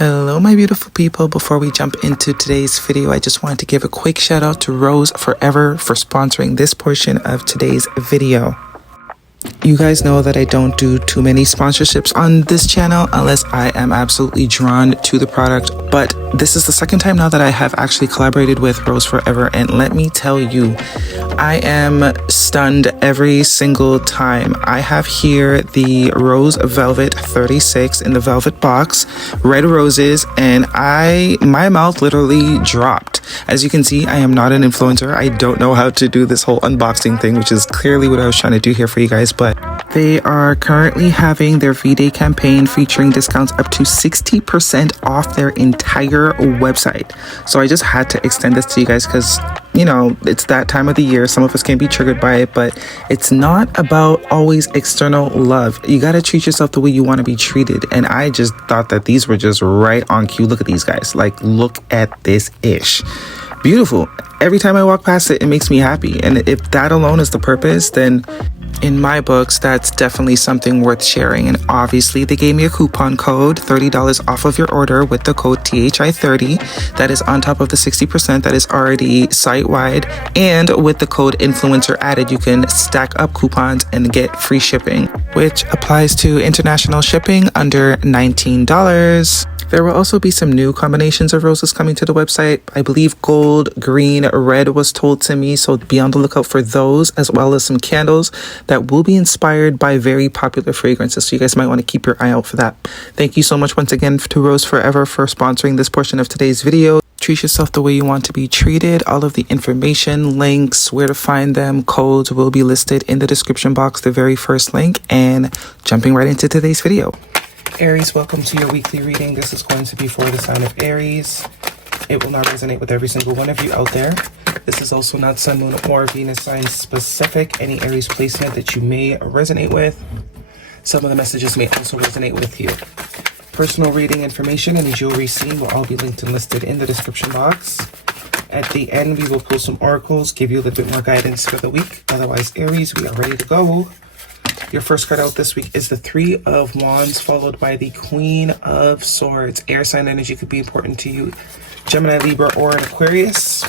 Hello my beautiful people. Before we jump into today's video, I just wanted to give a quick shout out to Rose Forever for sponsoring this portion of today's video. You guys know that I don't do too many sponsorships on this channel unless I am absolutely drawn to the product, but this is the second time now that I have actually collaborated with Rose Forever, and let me tell you, I am stunned every single time. I have here the Rose Velvet 36 in the velvet box, red roses, and my mouth literally dropped. As you can see, I am not an influencer. I don't know how to do this whole unboxing thing, which is clearly what I was trying to do here for you guys, but they are currently having their V-Day campaign featuring discounts up to 60% off their entire website. So I just had to extend this to you guys because, you know, it's that time of the year. Some of us can be triggered by it, but it's not about always external love. You got to treat yourself the way you want to be treated. And I just thought that these were just right on cue. Look at these guys. Like, look at this ish. Beautiful. Every time I walk past it, it makes me happy. And if that alone is the purpose, then in my books, that's definitely something worth sharing. And obviously, they gave me a coupon code, $30 off of your order with the code THI30. That is on top of the 60% that is already site-wide. And with the code influencer added, you can stack up coupons and get free shipping, which applies to international shipping under $19. There will also be some new combinations of roses coming to the website. I believe gold, green, red was told to me, so be on the lookout for those, as well as some candles that will be inspired by very popular fragrances. So you guys might want to keep your eye out for that. Thank you so much once again to Rose Forever for sponsoring this portion of today's video. Treat yourself the way you want to be treated. All of the information, links, where to find them, codes will be listed in the description box, the very first link. And jumping right into today's video. Aries, welcome to your weekly reading. This is going to be for the sign of Aries. It will not resonate with every single one of you out there. This is also not Sun, Moon, or Venus sign specific. Any Aries placement that you may resonate with, some of the messages may also resonate with you. Personal reading information and the jewelry scene will all be linked and listed in the description box. At the end, we will pull some oracles, give you a little bit more guidance for the week. Otherwise, Aries, we are ready to go. Your first card out this week is the Three of Wands, followed by the Queen of Swords. Air sign energy could be important to you, Gemini, Libra, or an Aquarius.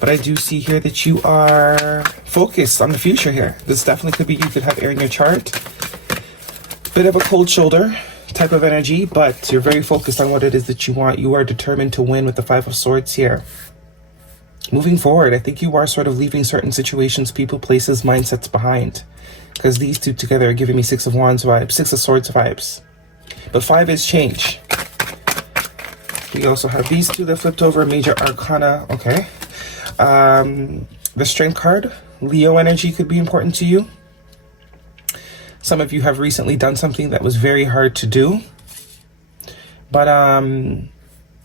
But I do see here that you are focused on the future here. This definitely could be you could have air in your chart. Bit of a cold shoulder type of energy, but you're very focused on what it is that you want. You are determined to win with the Five of Swords here. Moving forward, I think you are sort of leaving certain situations, people, places, mindsets behind. Because these two together are giving me Six of Wands vibes, Six of Swords vibes. But five is change. We also have these two that flipped over, Major Arcana. Okay. The Strength card, Leo energy could be important to you. Some of you have recently done something that was very hard to do. But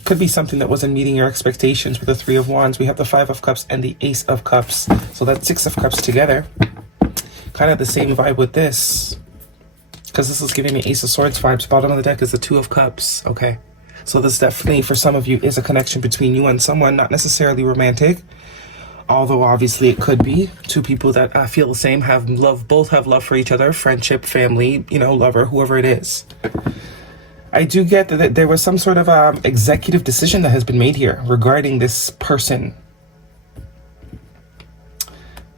could be something that wasn't meeting your expectations with the Three of Wands. We have the Five of Cups and the Ace of Cups. So that's Six of Cups together. Kind of the same vibe with this, because this is giving me Ace of Swords vibes. Bottom of the deck is the Two of Cups. Okay, so this definitely for some of you is a connection between you and someone, not necessarily romantic, although obviously it could be two people that feel the same, have love, both have love for each other, friendship, family, you know, lover, whoever it is. I do get that there was some sort of executive decision that has been made here regarding this person.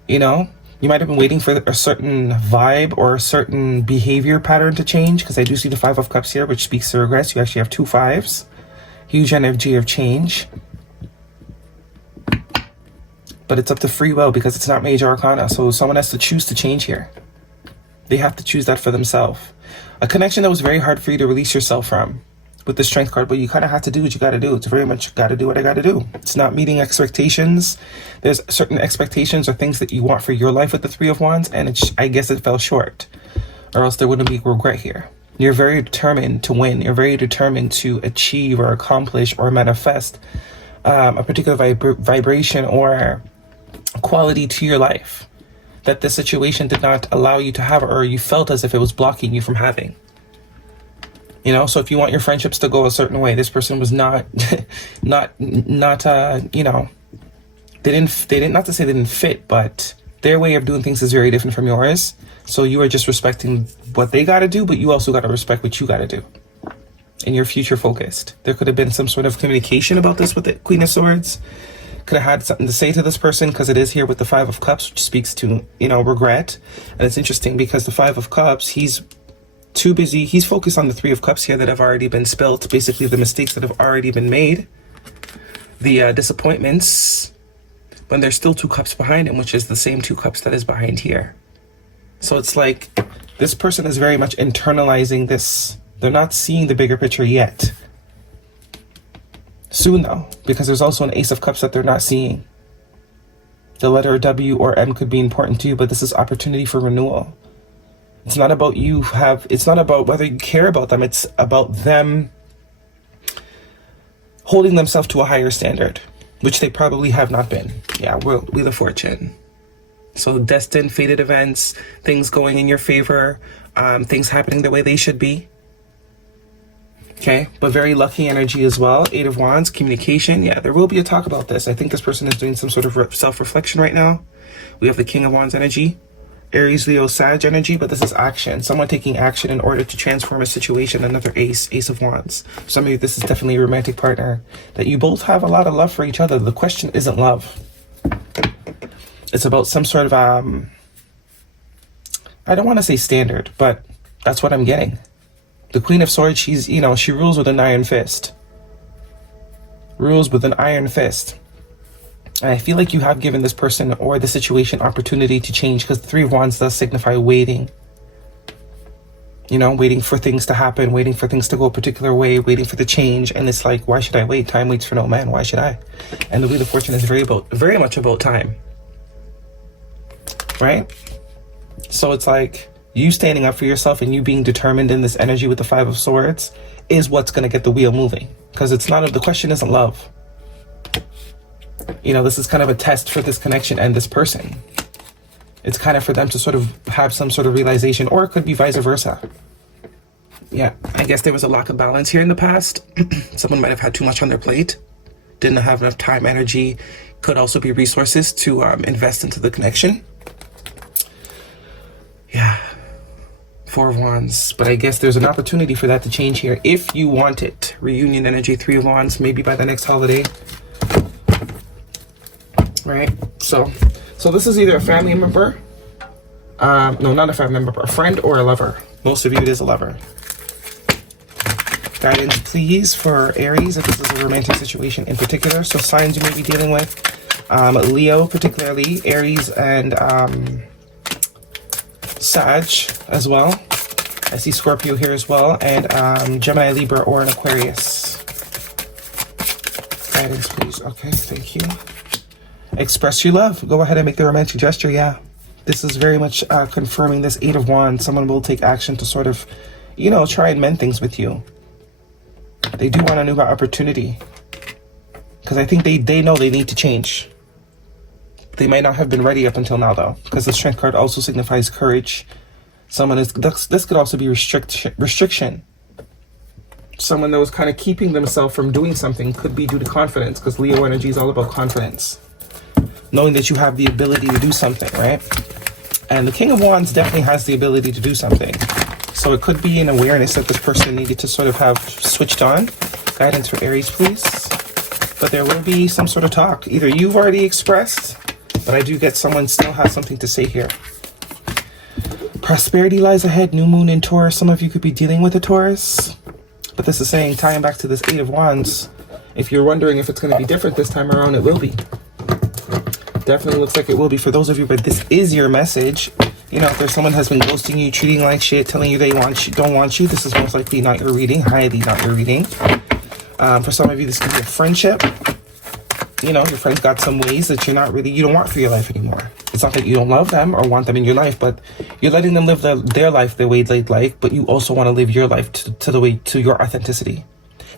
You know, you might have been waiting for a certain vibe or a certain behavior pattern to change, because I do see the Five of Cups here, which speaks to regress. You actually have two fives. Huge energy of change. But it's up to free will because it's not Major Arcana. So someone has to choose to change here. They have to choose that for themselves. A connection that was very hard for you to release yourself from with the Strength card, but you kind of have to do what you got to do. It's very much got to do what I got to do. It's not meeting expectations. There's certain expectations or things that you want for your life with the Three of Wands, and I guess it fell short, or else there wouldn't be regret here. You're very determined to win. You're very determined to achieve or accomplish or manifest a particular vibration or quality to your life that the situation did not allow you to have, or you felt as if it was blocking you from having. You know, so if you want your friendships to go a certain way, this person was not, you know, they didn't, not to say they didn't fit, but their way of doing things is very different from yours. So you are just respecting what they got to do, but you also got to respect what you got to do. and you're future focused. There could have been some sort of communication about this with the Queen of Swords. Could have had something to say to this person, because it is here with the Five of Cups, which speaks to, you know, regret. And it's interesting because the Five of Cups, he's too busy. He's focused on the Three of Cups here that have already been spilt. Basically, the mistakes that have already been made. The disappointments. When there's still 2 cups behind him, which is the same 2 cups that is behind here. So it's like this person is very much internalizing this. They're not seeing the bigger picture yet. Soon though, because there's also an Ace of Cups that they're not seeing. The letter W or M could be important to you, but this is opportunity for renewal. It's not about it's not about whether you care about them. It's about them holding themselves to a higher standard, which they probably have not been. Yeah, Wheel of Fortune. So destined, fated events, things going in your favor, things happening the way they should be. Okay, but very lucky energy as well. 8 of Wands, communication. Yeah, there will be a talk about this. I think this person is doing some sort of self-reflection right now. We have the King of Wands energy. Aries, Leo, Sag energy, but this is action. Someone taking action in order to transform a situation. Another Ace of Wands. For some of you, this is definitely a romantic partner. That you both have a lot of love for each other. The question isn't love. It's about some sort of, I don't want to say standard, but that's what I'm getting. The Queen of Swords, she's, you know, she rules with an iron fist. Rules with an iron fist. And I feel like you have given this person or the situation opportunity to change, because the Three of Wands does signify waiting. You know, waiting for things to happen, waiting for things to go a particular way, waiting for the change. And it's like, why should I wait? Time waits for no man. Why should I? And the Wheel of Fortune is very much about time. Right? So it's like you standing up for yourself and you being determined in this energy with the Five of Swords is what's going to get the wheel moving. Because it's not, the question isn't love. You know, this is kind of a test for this connection and this person. It's kind of for them to sort of have some sort of realization, or it could be vice versa. Yeah, I guess there was a lack of balance here in the past. Someone might have had too much on their plate. Didn't have enough time, energy. Could also be resources to invest into the connection. Yeah. 4 of Wands. But I guess there's an opportunity for that to change here if you want it. Reunion energy, 3 of Wands, maybe by the next holiday. Right? So this is either a family member. No, not a family member. A friend or a lover. Most of you, it is a lover. Guidance, please, for Aries, if this is a romantic situation in particular. So signs you may be dealing with. Leo, particularly. Aries and Sag as well. I see Scorpio here as well. And Gemini, Libra, or an Aquarius. Guidance, please. Okay, thank you. Express your love. Go ahead and make the romantic gesture. Yeah. This is very much confirming this 8 of Wands. Someone will take action to sort of, you know, try and mend things with you. They do want a new opportunity. Because I think they know they need to change. They might not have been ready up until now, though. Because the Strength card also signifies courage. This could also be restriction. Someone that was kind of keeping themselves from doing something could be due to confidence. Because Leo energy is all about confidence. Knowing that you have the ability to do something, right? And the King of Wands definitely has the ability to do something. So it could be an awareness that this person needed to sort of have switched on. Guidance for Aries, please. But there will be some sort of talk. Either you've already expressed, but I do get someone still has something to say here. Prosperity lies ahead. New moon in Taurus. Some of you could be dealing with a Taurus. But this is saying, tying back to this 8 of Wands, if you're wondering if it's going to be different this time around, it will be. Definitely looks like it will be for those of you, but this is your message. You know, if there's someone has been ghosting you, treating like shit, telling you they want you, don't want you, this is most likely not your reading, highly not your reading. For some of you, this could be a friendship. You know, your friend's got some ways that you don't want for your life anymore. It's not that you don't love them or want them in your life, but you're letting them live their life the way they'd like, but you also want to live your life to your authenticity.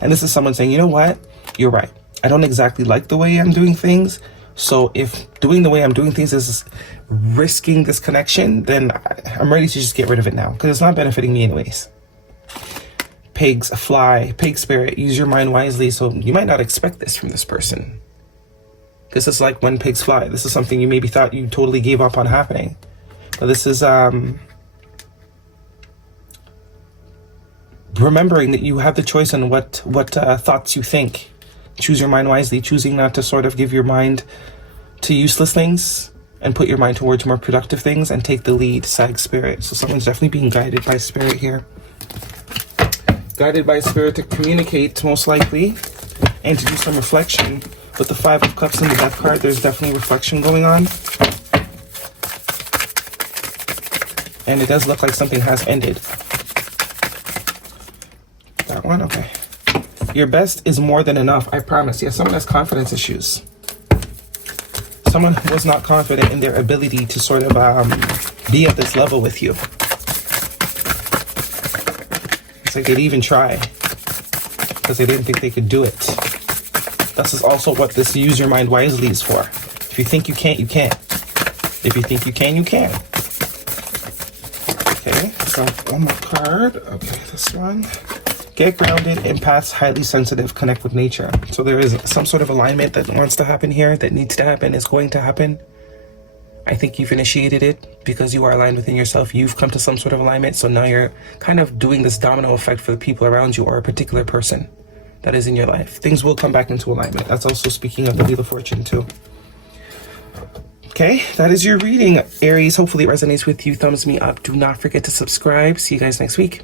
And this is someone saying, you know what? You're right. I don't exactly like the way I'm doing things. So if doing the way I'm doing things is risking this connection, then I'm ready to just get rid of it now, because it's not benefiting me anyways. Pigs fly, pig spirit, use your mind wisely. So you might not expect this from this person. This is like when pigs fly. This is something you maybe thought you totally gave up on happening. But this is remembering that you have the choice on what thoughts you think. Choose your mind wisely, choosing not to sort of give your mind to useless things and put your mind towards more productive things and take the lead, Sag Spirit. So someone's definitely being guided by Spirit here. Guided by Spirit to communicate, most likely, and to do some reflection. With the Five of Cups in the Death card, there's definitely reflection going on. And it does look like something has ended. That one? Okay. Your best is more than enough, I promise. Yeah, someone has confidence issues. Someone who was not confident in their ability to sort of be at this level with you. It's like they'd even try because they didn't think they could do it. This is also what this use your mind wisely is for. If you think you can't, you can't. If you think you can, you can. Okay, so one more card. Okay, this one. Get grounded, empaths, highly sensitive, connect with nature. So there is some sort of alignment that wants to happen here, that needs to happen, is going to happen. I think you've initiated it because you are aligned within yourself. You've come to some sort of alignment. So now you're kind of doing this domino effect for the people around you or a particular person that is in your life. Things will come back into alignment. That's also speaking of the Wheel of Fortune too. Okay, that is your reading, Aries. Hopefully it resonates with you. Thumbs me up. Do not forget to subscribe. See you guys next week.